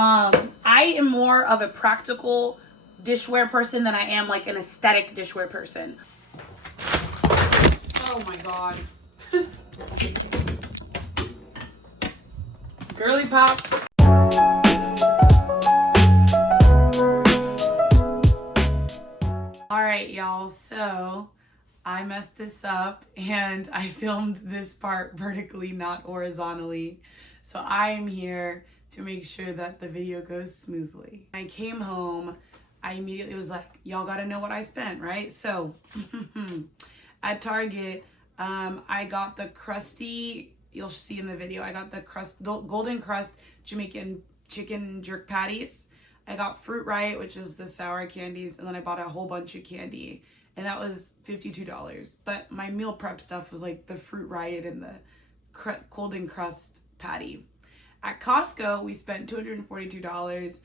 I am more of a practical dishware person than I am like an aesthetic dishware person. Oh my God. Girly pop. All right, y'all. So I messed this up and I filmed this part vertically, not horizontally. So I am here to make sure that the video goes smoothly. I came home, I immediately was like, y'all gotta know what I spent, right? So at Target, I got the crusty, you'll see in the video, I got the golden crust Jamaican chicken jerk patties. I got Fruit Riot, which is the sour candies, and then I bought a whole bunch of candy, and that was $52. But my meal prep stuff was like the Fruit Riot and the golden crust patty. At Costco, we spent $242,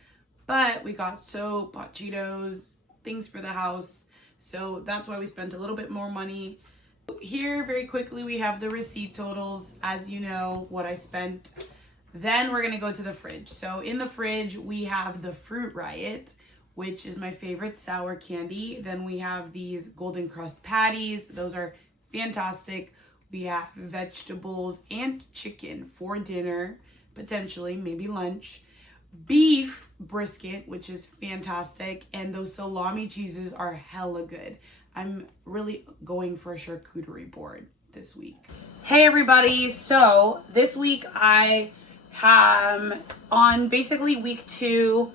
but we got soap, hot Cheetos, things for the house. So that's why we spent a little bit more money. Here, very quickly, we have the receipt totals, as you know, what I spent. Then we're gonna go to the fridge. So in the fridge, we have the Fruit Riot, which is my favorite sour candy. Then we have these golden crust patties. Those are fantastic. We have vegetables and chicken for dinner, potentially, maybe lunch. Beef brisket, which is fantastic. And those salami cheeses are hella good. I'm really going for a charcuterie board this week. Hey everybody, so this week I have on basically week 2,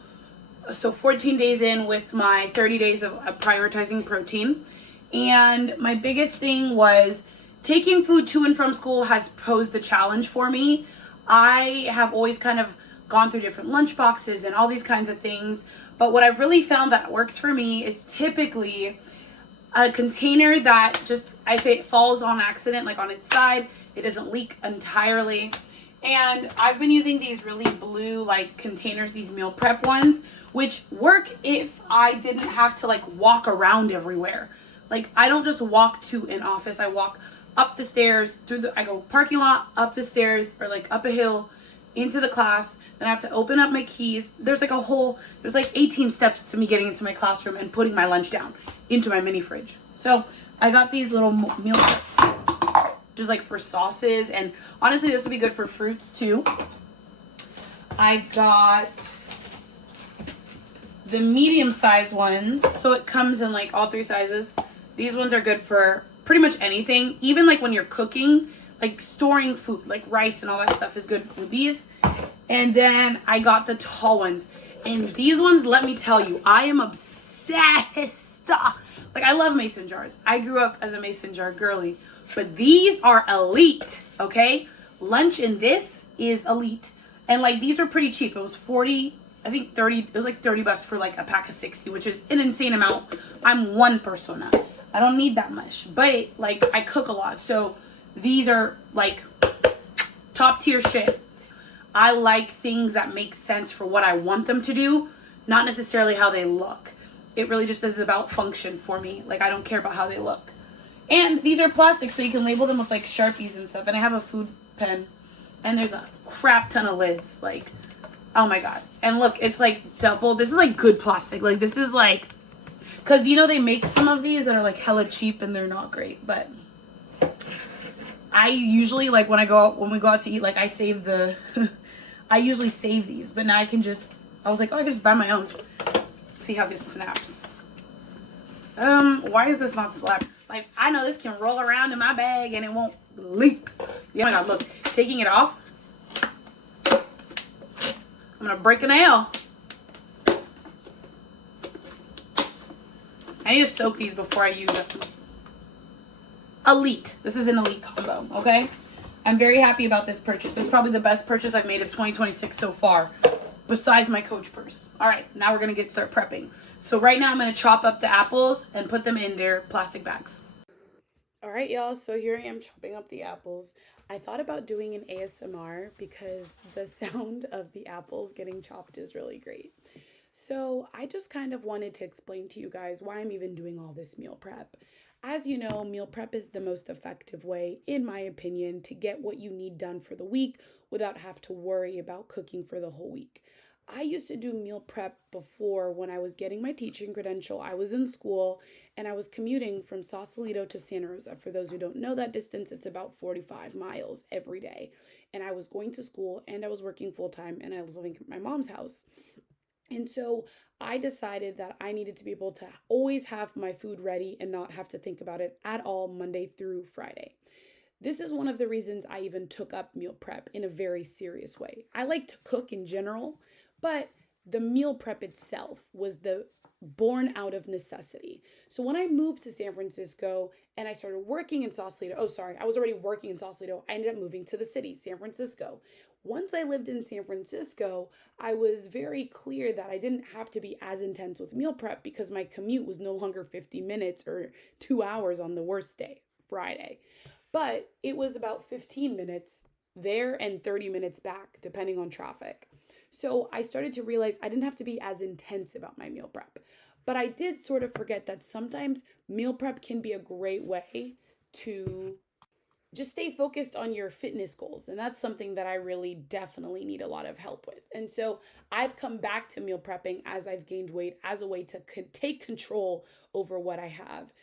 so 14 days in with my 30 days of prioritizing protein. And my biggest thing was taking food to and from school has posed a challenge for me. I have always kind of gone through different lunch boxes and all these kinds of things. But what I've really found that works for me is typically a container that just, if it falls on accident, like on its side, it doesn't leak entirely. And I've been using these really blue like containers, these meal prep ones, which work if I didn't have to like walk around everywhere. Like I don't just walk to an office, I walk up the stairs, I go parking lot, up the stairs, or like up a hill, into the class. Then I have to open up my keys. There's like 18 steps to me getting into my classroom and putting my lunch down into my mini fridge. So I got these little meal just like for sauces, and honestly this would be good for fruits too. I got the medium size ones, so it comes in like all 3 sizes. These ones are good for pretty much anything, even like when you're cooking, like storing food, like rice and all that stuff is good with these. And then I got the tall ones, and these ones, let me tell you, I am obsessed. Like I love mason jars. I grew up as a mason jar girly, but these are elite, okay? Lunch in this is elite. And like these are pretty cheap. It was 40, I think 30, it was like $30 for like a pack of 60, which is an insane amount. I'm one persona. I don't need that much, but like I cook a lot. So these are like top tier shit. I like things that make sense for what I want them to do, not necessarily how they look. It really just is about function for me. Like I don't care about how they look. And these are plastic, so you can label them with like Sharpies and stuff. And I have a food pen, and there's a crap ton of lids. Like, oh my God. And look, it's like double. This is like good plastic. Like this is like, cause you know they make some of these that are like hella cheap and they're not great. But I usually like when we go out to eat, like I save the, I usually save these. But now I was like, oh, I can just buy my own. See how this snaps. Why is this not slapped? Like, I know this can roll around in my bag and it won't leak. Oh my God, look, taking it off. I'm gonna break a nail. I need to soak these before I use them. Elite. This is an elite combo, okay? I'm very happy about this purchase. This is probably the best purchase I've made of 2026 so far, besides my Coach purse. All right, now we're gonna start prepping. So right now I'm gonna chop up the apples and put them in their plastic bags. All right, y'all, so here I am chopping up the apples. I thought about doing an ASMR because the sound of the apples getting chopped is really great. So I just kind of wanted to explain to you guys why I'm even doing all this meal prep. As you know, meal prep is the most effective way, in my opinion, to get what you need done for the week without have to worry about cooking for the whole week. I used to do meal prep before when I was getting my teaching credential. I was in school and I was commuting from Sausalito to Santa Rosa. For those who don't know that distance, it's about 45 miles every day. And I was going to school and I was working full time and I was living at my mom's house. And so I decided that I needed to be able to always have my food ready and not have to think about it at all Monday through Friday. This is one of the reasons I even took up meal prep in a very serious way. I like to cook in general, but the meal prep itself was the born out of necessity. So when I moved to San Francisco and I started working in Sausalito, oh sorry, I was already working in Sausalito. I ended up moving to the city, San Francisco. Once I lived in San Francisco, I was very clear that I didn't have to be as intense with meal prep because my commute was no longer 50 minutes or 2 hours on the worst day, Friday. But it was about 15 minutes there and 30 minutes back, depending on traffic. So I started to realize I didn't have to be as intense about my meal prep. But I did sort of forget that sometimes meal prep can be a great way to just stay focused on your fitness goals. And that's something that I really definitely need a lot of help with. And so I've come back to meal prepping as I've gained weight as a way to take control over what I have.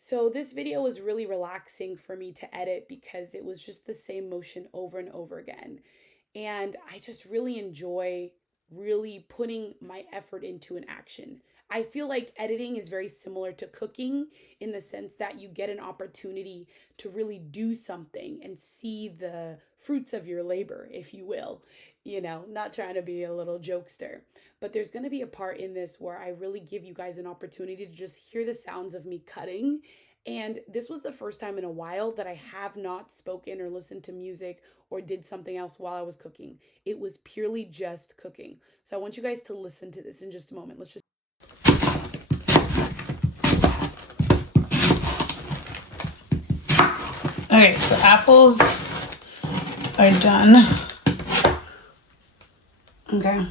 So this video was really relaxing for me to edit because it was just the same motion over and over again. And I just really enjoy really putting my effort into an action. I feel like editing is very similar to cooking in the sense that you get an opportunity to really do something and see the fruits of your labor, if you will. Not trying to be a little jokester, but there's going to be a part in this where I really give you guys an opportunity to just hear the sounds of me cutting. And this was the first time in a while that I have not spoken or listened to music or did something else while I was cooking. It was purely just cooking. So I want you guys to listen to this in just a moment. Let's just. Okay, so apples are done. Okay.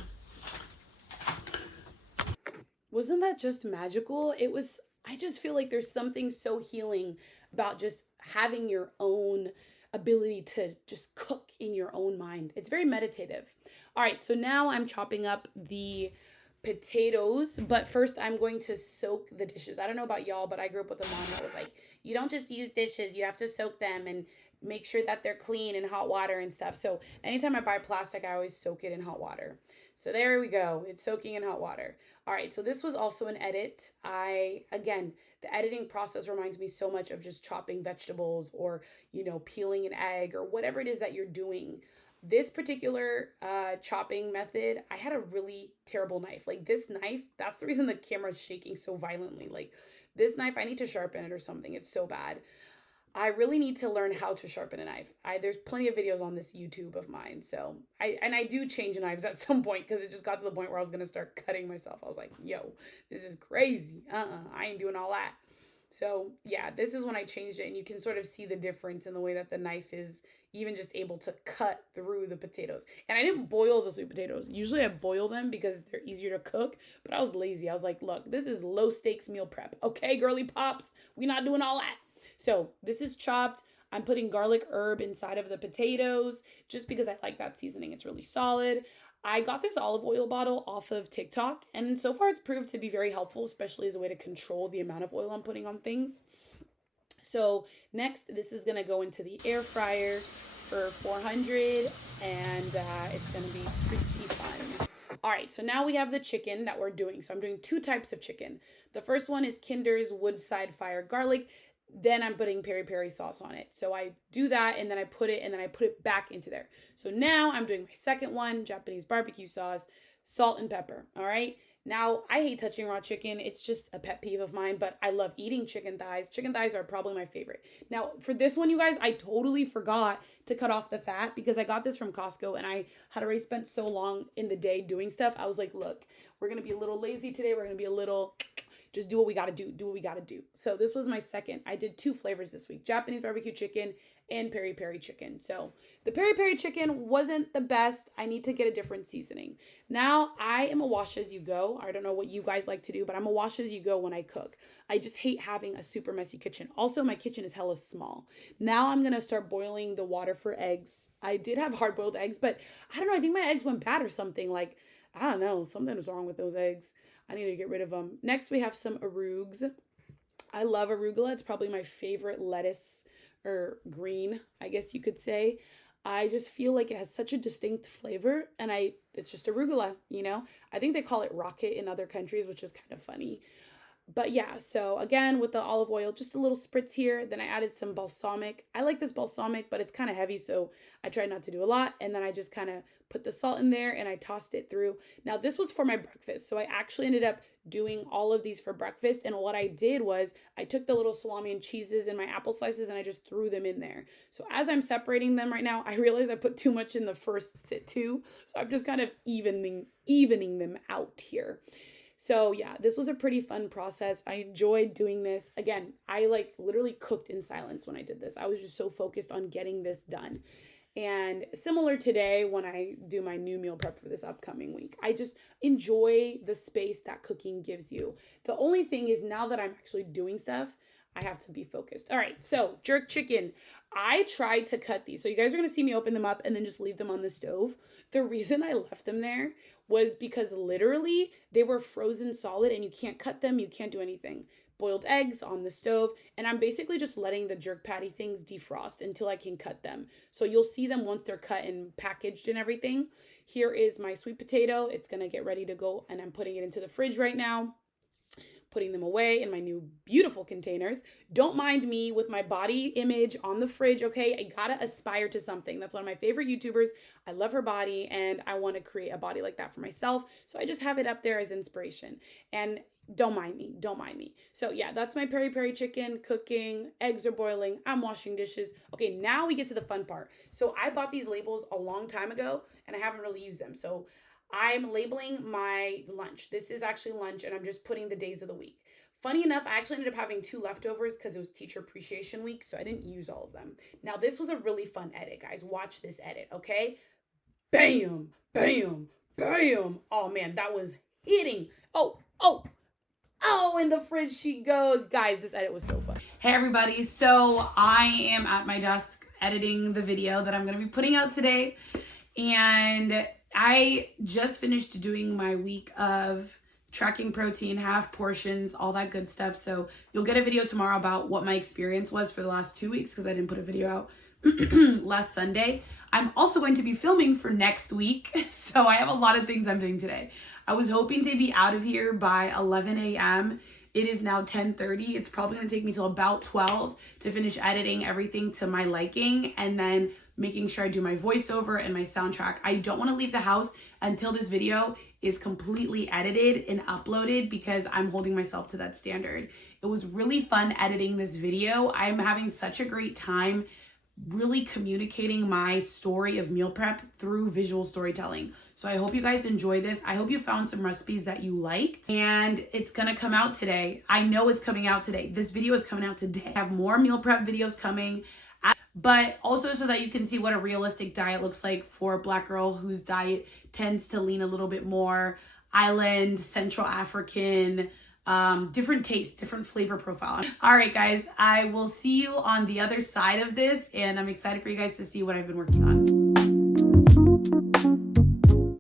Wasn't that just magical? I just feel like there's something so healing about just having your own ability to just cook in your own mind. It's very meditative. All right, so now I'm chopping up the potatoes, but first I'm going to soak the dishes. I don't know about y'all, but I grew up with a mom that was like, you don't just use dishes, you have to soak them and make sure that they're clean in hot water and stuff. So anytime I buy plastic, I always soak it in hot water. So there we go. It's soaking in hot water. All right, so this was also an edit. Again, the editing process reminds me so much of just chopping vegetables or, peeling an egg or whatever it is that you're doing. This particular chopping method, I had a really terrible knife. Like this knife, that's the reason the camera is shaking so violently. Like this knife, I need to sharpen it or something. It's so bad. I really need to learn how to sharpen a knife. There's plenty of videos on this YouTube of mine. So I do change knives at some point because it just got to the point where I was going to start cutting myself. I was like, yo, this is crazy. I ain't doing all that. So yeah, this is when I changed it, and you can sort of see the difference in the way that the knife is even just able to cut through the potatoes. And I didn't boil the sweet potatoes. Usually I boil them because they're easier to cook, but I was lazy. I was like, look, this is low stakes meal prep. Okay, girly pops, we not doing all that. So this is chopped. I'm putting garlic herb inside of the potatoes just because I like that seasoning. It's really solid. I got this olive oil bottle off of TikTok, and so far it's proved to be very helpful, especially as a way to control the amount of oil I'm putting on things. So next, this is going to go into the air fryer for 400, and it's going to be pretty fun. All right, so now we have the chicken that we're doing. So I'm doing two types of chicken. The first one is Kinder's Woodside Fire Garlic. Then I'm putting peri-peri sauce on it. So I do that, and then I put it back into there. So now I'm doing my second one, Japanese barbecue sauce, salt and pepper. All right. Now, I hate touching raw chicken. It's just a pet peeve of mine, but I love eating chicken thighs. Chicken thighs are probably my favorite. Now, for this one, you guys, I totally forgot to cut off the fat because I got this from Costco and I had already spent so long in the day doing stuff. I was like, look, we're going to be a little lazy today. We're going to be a little, just do what we got to do. Do what we got to do. So this was my second. I did two flavors this week, Japanese barbecue chicken and peri-peri chicken. So the peri-peri chicken wasn't the best. I need to get a different seasoning. Now I am a wash as you go. I don't know what you guys like to do, but I'm a wash as you go when I cook. I just hate having a super messy kitchen. Also, my kitchen is hella small. Now I'm going to start boiling the water for eggs. I did have hard boiled eggs, but I don't know. I think my eggs went bad or something. Like I don't know, something was wrong with those eggs. I need to get rid of them. Next, we have some arugs. I love arugula. It's probably my favorite lettuce or green, I guess you could say. I just feel like it has such a distinct flavor and it's just arugula, you know? I think they call it rocket in other countries, which is kind of funny. But yeah, so again, with the olive oil, just a little spritz here. Then I added some balsamic. I like this balsamic, but it's kind of heavy, so I tried not to do a lot. And then I just kind of put the salt in there and I tossed it through. Now, this was for my breakfast. So I actually ended up doing all of these for breakfast. And what I did was I took the little salami and cheeses and my apple slices and I just threw them in there. So as I'm separating them right now, I realized I put too much in the first sit too. So I'm just kind of evening them out here. So yeah, this was a pretty fun process. I enjoyed doing this. Again, I like literally cooked in silence when I did this. I was just so focused on getting this done. And similar today when I do my new meal prep for this upcoming week, I just enjoy the space that cooking gives you. The only thing is now that I'm actually doing stuff, I have to be focused. All right, so jerk chicken. I tried to cut these. So you guys are going to see me open them up and then just leave them on the stove. The reason I left them there was because literally they were frozen solid and you can't cut them. You can't do anything. Boiled eggs on the stove. And I'm basically just letting the jerk patty things defrost until I can cut them. So you'll see them once they're cut and packaged and everything. Here is my sweet potato. It's going to get ready to go and I'm putting it into the fridge right now. Putting them away in my new beautiful containers. Don't mind me with my body image on the fridge, okay? I gotta aspire to something. That's one of my favorite YouTubers. I love her body and I want to create a body like that for myself. So I just have it up there as inspiration. And don't mind me. So yeah, that's my peri-peri chicken cooking. Eggs are boiling. I'm washing dishes. Okay, now we get to the fun part. So I bought these labels a long time ago and I haven't really used them. So I'm labeling my lunch. This is actually lunch and I'm just putting the days of the week. Funny enough, I actually ended up having 2 leftovers because it was teacher appreciation week, so I didn't use all of them. Now, this was a really fun edit, guys. Watch this edit, okay? Bam, bam, bam. Oh, man, that was hitting. Oh, in the fridge she goes. Guys, this edit was so fun. Hey, everybody. So I am at my desk editing the video that I'm going to be putting out today. And I just finished doing my week of tracking protein, half portions, all that good stuff. So you'll get a video tomorrow about what my experience was for the last 2 weeks because I didn't put a video out last Sunday. I'm also going to be filming for next week. So I have a lot of things I'm doing today. I was hoping to be out of here by 11 a.m. It is now 10:30. It's probably going to take me till about 12 to finish editing everything to my liking and then making sure I do my voiceover and my soundtrack. I don't want to leave the house until this video is completely edited and uploaded because I'm holding myself to that standard. It was really fun editing this video. I'm having such a great time really communicating my story of meal prep through visual storytelling. So I hope you guys enjoy this. I hope you found some recipes that you liked and it's gonna come out today. I know it's coming out today. This video is coming out today. I have more meal prep videos coming, but also so that you can see what a realistic diet looks like for a Black girl whose diet tends to lean a little bit more island, Central African, different taste, different flavor profile. All right, guys, I will see you on the other side of this and I'm excited for you guys to see what I've been working on.